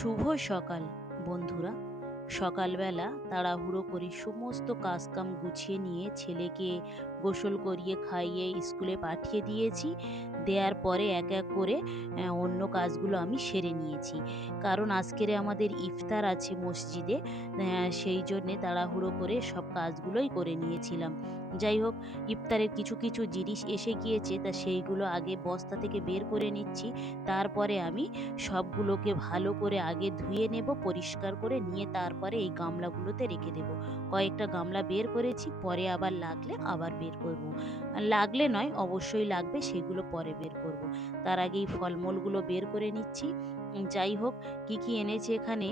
শুভ সকাল বন্ধুরা। সকালবেলা তাড়াহুড়ো করে সমস্ত কাজকাম গুছিয়ে নিয়ে ছেলেকে গোসল করিয়ে খাইয়ে স্কুলে পাঠিয়ে দিয়েছি। দেওয়ার পরে এক এক করে অন্য কাজগুলো আমি সেরে নিয়েছি। কারণ আজকেরে আমাদের ইফতার আছে মসজিদে। সেই জন্যে তাড়াহুড়ো করে সব কাজগুলোই করে নিয়েছিলাম। যাই হোক, ইফতারের কিছু কিছু জিনিস এসে গিয়েছে, তা সেইগুলো আগে বস্তা থেকে বের করে নিচ্ছি। তারপরে আমি সবগুলোকে ভালো করে আগে ধুয়ে নেব, পরিষ্কার করে নিয়ে তারপরে এই গামলাগুলোতে রেখে দেব। কয়েকটা গামলা বের করেছি, পরে আবার লাগলে আবার বের করব। লাগলে নয়, অবশ্যই লাগবে, সেগুলো পরে বের করব। তার আগে এই ফলমূলগুলো বের করে নিচ্ছি। যাই হোক, কি কি এনেছে এখানে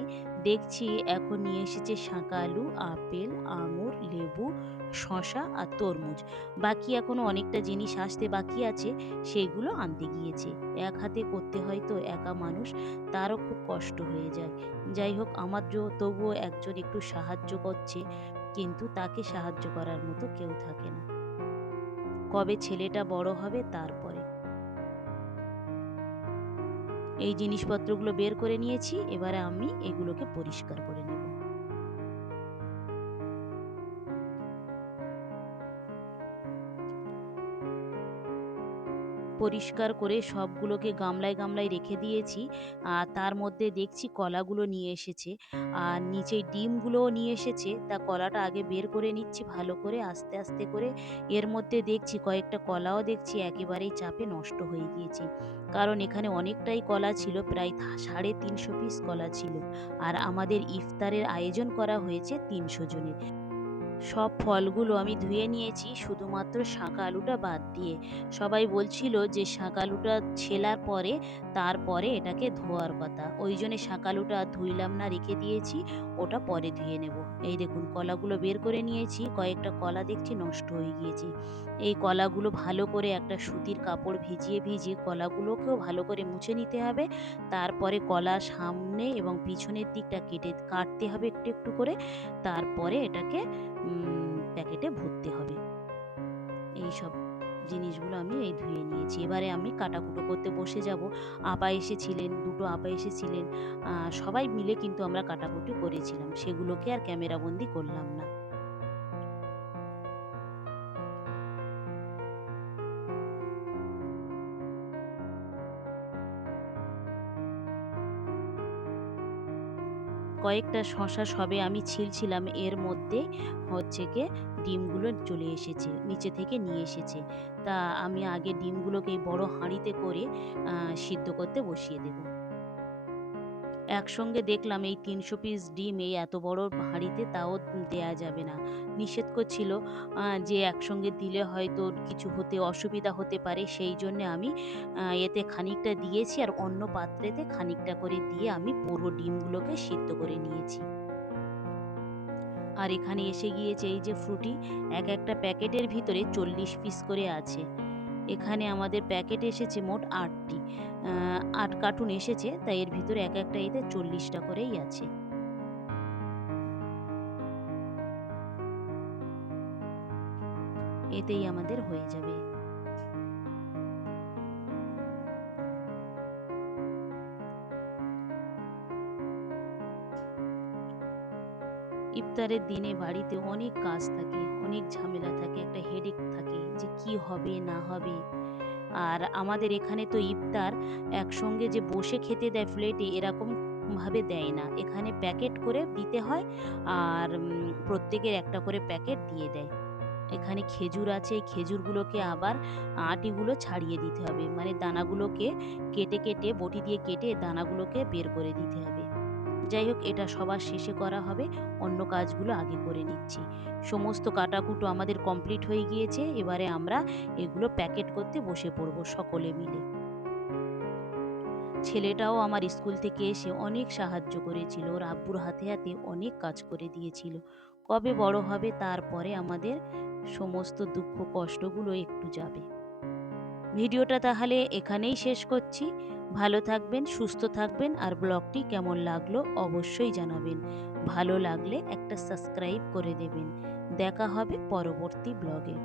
দেখছি। এখন নিয়ে এসেছে শাকালু, আপেল, আঙুর, লেবু, শশা আর তরমুজ। বাকি এখনো অনেকটা জিনিস আসতে বাকি আছে, সেইগুলো আনতে গিয়েছে। এক হাতে করতে হয় তো, একা মানুষ, তারও খুব কষ্ট হয়ে যায়। যাই হোক, আমার তবুও একজন একটু সাহায্য করছে, কিন্তু তাকে সাহায্য করার মতো কেউ থাকে না। কবে ছেলেটা বড় হবে তারপরে। এই জিনিসপত্রগুলো বের করে নিয়েছি, এবারে আমি এগুলোকে পরিষ্কার করে নেব। পরিষ্কার করে সবগুলোকে গামলায় গামলায় রেখে দিয়েছি। আর তার মধ্যে দেখছি কলাগুলো নিয়ে এসেছে, আর নিচে ডিমগুলোও নিয়ে এসেছে। তা কলাটা আগে বের করে নিচ্ছি ভালো করে, আস্তে আস্তে করে। এর মধ্যে দেখছি কয়েকটা কলাও দেখছি একেবারেই চাপে নষ্ট হয়ে গিয়েছে। কারণ এখানে অনেকটাই কলা ছিল, প্রায় 350 পিস কলা ছিল। আর আমাদের ইফতারের আয়োজন করা হয়েছে 300 জনের। সব ফলগুলো আমি ধুয়ে নিয়েছি, শুধুমাত্র শাঁকা আলুটা বাদ দিয়ে। সবাই বলছিল যে শাঁকা আলুটা ছেলার পরে তারপরে এটাকে ধোয়ার কথা, ওই জন্য শাঁকা আলুটা আর ধুইলাম না, রেখে দিয়েছি। ওটা পরে ধুয়ে নেব। এই দেখুন, কলাগুলো বের করে নিয়েছি, কয়েকটা কলা দেখছি নষ্ট হয়ে গিয়েছে। এই কলাগুলো ভালো করে একটা সুতির কাপড় ভিজিয়ে ভিজিয়ে কলাগুলোকেও ভালো করে মুছে নিতে হবে। তারপরে কলা সামনে এবং পিছনের দিকটা কাটতে হবে একটু একটু করে। তারপরে এটাকে প্যাকেটে ভরতে হবে। এই সব জিনিসগুলো আমি এই ধুয়ে নিয়েছি। এবারে আমি কাটাকুটো করতে বসে যাব। আপা এসেছিলেন, দুটো আপা এসেছিলেন। সবাই মিলে কিন্তু আমরা কাটাকুটি করেছিলাম, সেগুলোকে আর ক্যামেরাবন্দি করলাম না। কয়েকটা শশা সবে আমি ছিলছিলাম, এর মধ্যে হচ্ছে গিয়ে ডিমগুলো চলে এসেছে, নিচে থেকে নিয়ে এসেছে। তা আমি আগে ডিমগুলোকে এই বড় হাঁড়িতে করে সিদ্ধ করতে বসিয়ে দেব। একসঙ্গে দেখলাম এই ৩০০ পিস ডিম এই এত বড় হাঁড়িতে তাও দেয়া যাবে না। নিষেধ করছিল যে একসঙ্গে দিলে হয়তো কিছু হতে অসুবিধা হতে পারে। সেই জন্যে আমি এতে খানিকটা দিয়েছি, আর অন্য পাত্রেতে খানিকটা করে দিয়ে আমি পুরো ডিমগুলোকে সিদ্ধ করে নিয়েছি। আর এখানে এসে গিয়েছে এই যে ফ্রুটি, একটা প্যাকেটের ভিতরে ৪০ পিস করে আছে। এখানে আমাদের প্যাকেট এসেছে মোট ৮টি। ৮ কার্টুন এসেছে, তাই এর ভিতরে একটা এতে ৪০টা করেই আছে। এতেই আমাদের হয়ে যাবে। ইফতারের দিনে বাড়িতে অনেক কাজ থাকে, অনেক ঝামেলা থাকে, একটা হেডেক থাকে যে কি হবে না হবে। আর আমাদের এখানে তো ইফতার একসঙ্গে যে বসে খেতে দেয় প্লেটে, এরকম ভাবে দেয় না। এখানে প্যাকেট করে দিতে হয়, আর প্রত্যেকের একটা করে প্যাকেট দিয়ে দেয়। এখানে খেজুর আছে, এই খেজুরগুলোকে আবার আটিগুলো ছাড়িয়ে দিতে হবে, মানে দানাগুলোকে কেটে কেটে বটি দিয়ে কেটে দানাগুলোকে বের করে দিতে হবে। যাই হোক, এটা সবার শেষে করা হবে, অন্য কাজগুলো আগে করে নিচ্ছি। সমস্ত কাটাকুটো আমাদের কমপ্লিট হয়ে গিয়েছে, এবারে আমরা এগুলো প্যাকেট করতে বসে পড়বো সকলে মিলে। ছেলেটাও আমার স্কুল থেকে এসে অনেক সাহায্য করেছিল, ওর আব্বুর হাতে হাতে অনেক কাজ করে দিয়েছিল। কবে বড় হবে তারপরে আমাদের সমস্ত দুঃখ কষ্টগুলো একটু যাবে। ভিডিওটা তাহলে এখানেই শেষ করছি। ভালো থাকবেন, সুস্থ থাকবেন, আর ব্লগটি কেমন লাগলো অবশ্যই জানাবেন। ভালো লাগলে একটা সাবস্ক্রাইব করে দেবেন। দেখা হবে পরবর্তী ব্লগে।